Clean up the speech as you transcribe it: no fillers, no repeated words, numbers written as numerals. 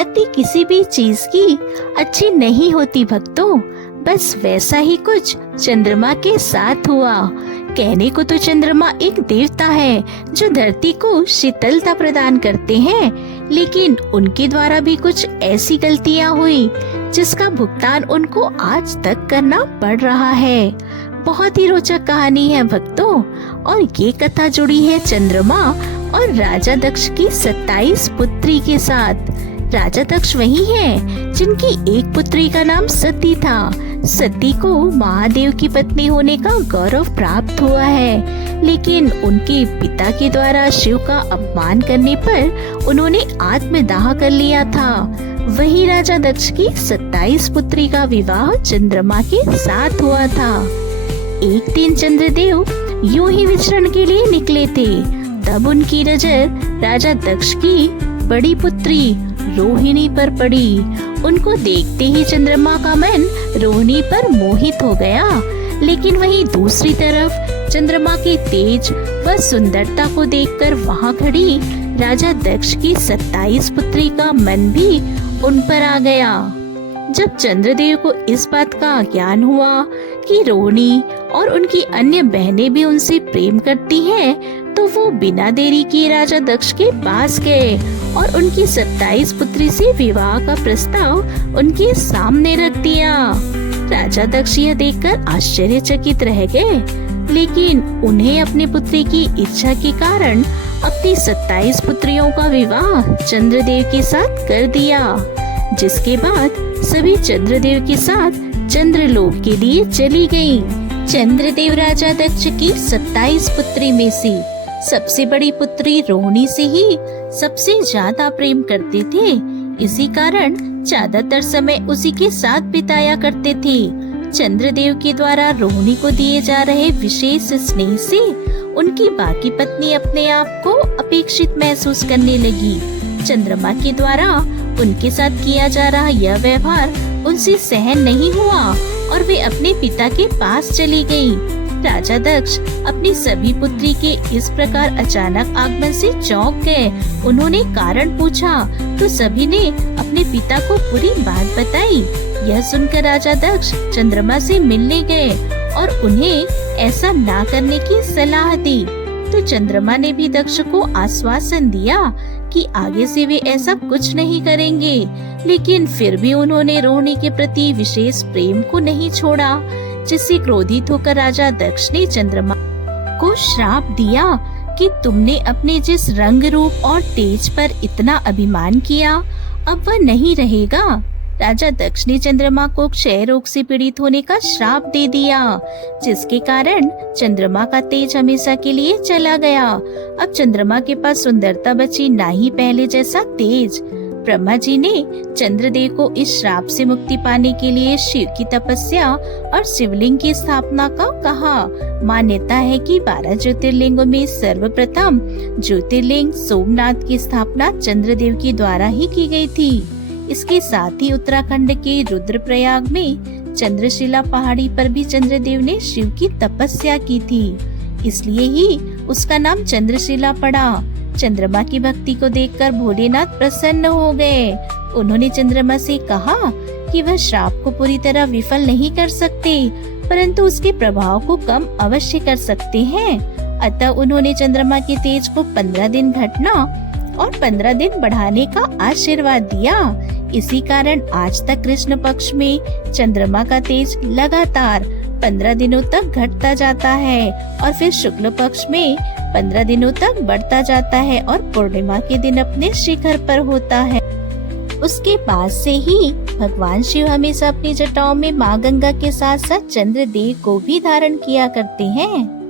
अति किसी भी चीज की अच्छी नहीं होती भक्तों। बस वैसा ही कुछ चंद्रमा के साथ हुआ। कहने को तो चंद्रमा एक देवता है जो धरती को शीतलता प्रदान करते हैं, लेकिन उनके द्वारा भी कुछ ऐसी गलतियां हुई जिसका भुगतान उनको आज तक करना पड़ रहा है। बहुत ही रोचक कहानी है भक्तों, और ये कथा जुड़ी है चंद्रमा और राजा दक्ष की 27 पुत्री के साथ। राजा दक्ष वही है जिनकी एक पुत्री का नाम सती था। सती को महादेव की पत्नी होने का गौरव प्राप्त हुआ है, लेकिन उनके पिता के द्वारा शिव का अपमान करने पर उन्होंने आत्मदाह कर लिया था। वही राजा दक्ष की 27 पुत्री का विवाह चंद्रमा के साथ हुआ था। एक दिन चंद्रदेव यूं ही विचरण के लिए निकले थे, तब उनकी नजर राजा दक्ष की बड़ी पुत्री रोहिणी पर पड़ी। उनको देखते ही चंद्रमा का मन रोहिणी पर मोहित हो गया, लेकिन वहीं दूसरी तरफ चंद्रमा के तेज व सुंदरता को देखकर वहां खड़ी राजा दक्ष की 27 पुत्री का मन भी उन पर आ गया। जब चंद्रदेव को इस बात का ज्ञान हुआ कि रोहिणी और उनकी अन्य बहनें भी उनसे प्रेम करती हैं, तो वो बिना देरी किए राजा दक्ष के पास गए और उनकी 27 पुत्री से विवाह का प्रस्ताव उनके सामने रख दिया। राजा दक्ष यह देखकर आश्चर्यचकित रह गए, लेकिन उन्हें अपनी पुत्री की इच्छा के कारण अपनी 27 पुत्रियों का विवाह चंद्रदेव के साथ कर दिया, जिसके बाद सभी चंद्रदेव के साथ चंद्रलोक के लिए चली गयी। चंद्रदेव राजा दक्ष की 27 पुत्री में से सबसे बड़ी पुत्री रोहिणी से ही सबसे ज्यादा प्रेम करते थे। इसी कारण ज्यादातर समय उसी के साथ बिताया करते थे। चंद्रदेव के द्वारा रोहिणी को दिए जा रहे विशेष स्नेह से उनकी बाकी पत्नी अपने आप को अपेक्षित महसूस करने लगी। चंद्रमा के द्वारा उनके साथ किया जा रहा यह व्यवहार उनसे सहन नहीं हुआ और वे अपने पिता के पास चली गयी। राजा दक्ष अपनी सभी पुत्री के इस प्रकार अचानक आगमन से चौंक गए। उन्होंने कारण पूछा तो सभी ने अपने पिता को पूरी बात बताई। यह सुनकर राजा दक्ष चंद्रमा से मिलने गए और उन्हें ऐसा ना करने की सलाह दी। तो चंद्रमा ने भी दक्ष को आश्वासन दिया कि आगे से वे ऐसा कुछ नहीं करेंगे, लेकिन फिर भी उन्होंने रोहिणी के प्रति विशेष प्रेम को नहीं छोड़ा, जिससे क्रोधित होकर राजा दक्ष ने चंद्रमा को श्राप दिया कि तुमने अपने जिस रंग रूप और तेज पर इतना अभिमान किया, अब वह नहीं रहेगा। राजा दक्ष ने चंद्रमा को क्षय रोग से पीड़ित होने का श्राप दे दिया, जिसके कारण चंद्रमा का तेज हमेशा के लिए चला गया। अब चंद्रमा के पास सुंदरता बची, ना ही पहले जैसा तेज। ब्रह्मा जी ने चंद्रदेव को इस श्राप से मुक्ति पाने के लिए शिव की तपस्या और शिवलिंग की स्थापना का कहा। मान्यता है कि 12 ज्योतिर्लिंगों में सर्वप्रथम ज्योतिर्लिंग सोमनाथ की स्थापना चंद्रदेव के द्वारा ही की गई थी। इसके साथ ही उत्तराखंड के रुद्रप्रयाग में चंद्रशिला पहाड़ी पर भी चंद्रदेव ने शिव की तपस्या की थी, इसलिए ही उसका नाम चंद्रशिला पड़ा। चंद्रमा की भक्ति को देखकर भोलेनाथ प्रसन्न हो गए। उन्होंने चंद्रमा से कहा कि वह श्राप को पूरी तरह विफल नहीं कर सकते, परंतु उसके प्रभाव को कम अवश्य कर सकते हैं। अतः उन्होंने चंद्रमा के तेज को 15 दिन घटना और 15 दिन बढ़ाने का आशीर्वाद दिया। इसी कारण आज तक कृष्ण पक्ष में चंद्रमा का तेज लगातार 15 दिनों तक घटता जाता है और फिर शुक्ल पक्ष में 15 दिनों तक बढ़ता जाता है और पूर्णिमा के दिन अपने शिखर पर होता है। उसके बाद से ही भगवान शिव हमेशा अपनी जटाओं में माँ गंगा के साथ साथ चंद्रदेव को भी धारण किया करते हैं।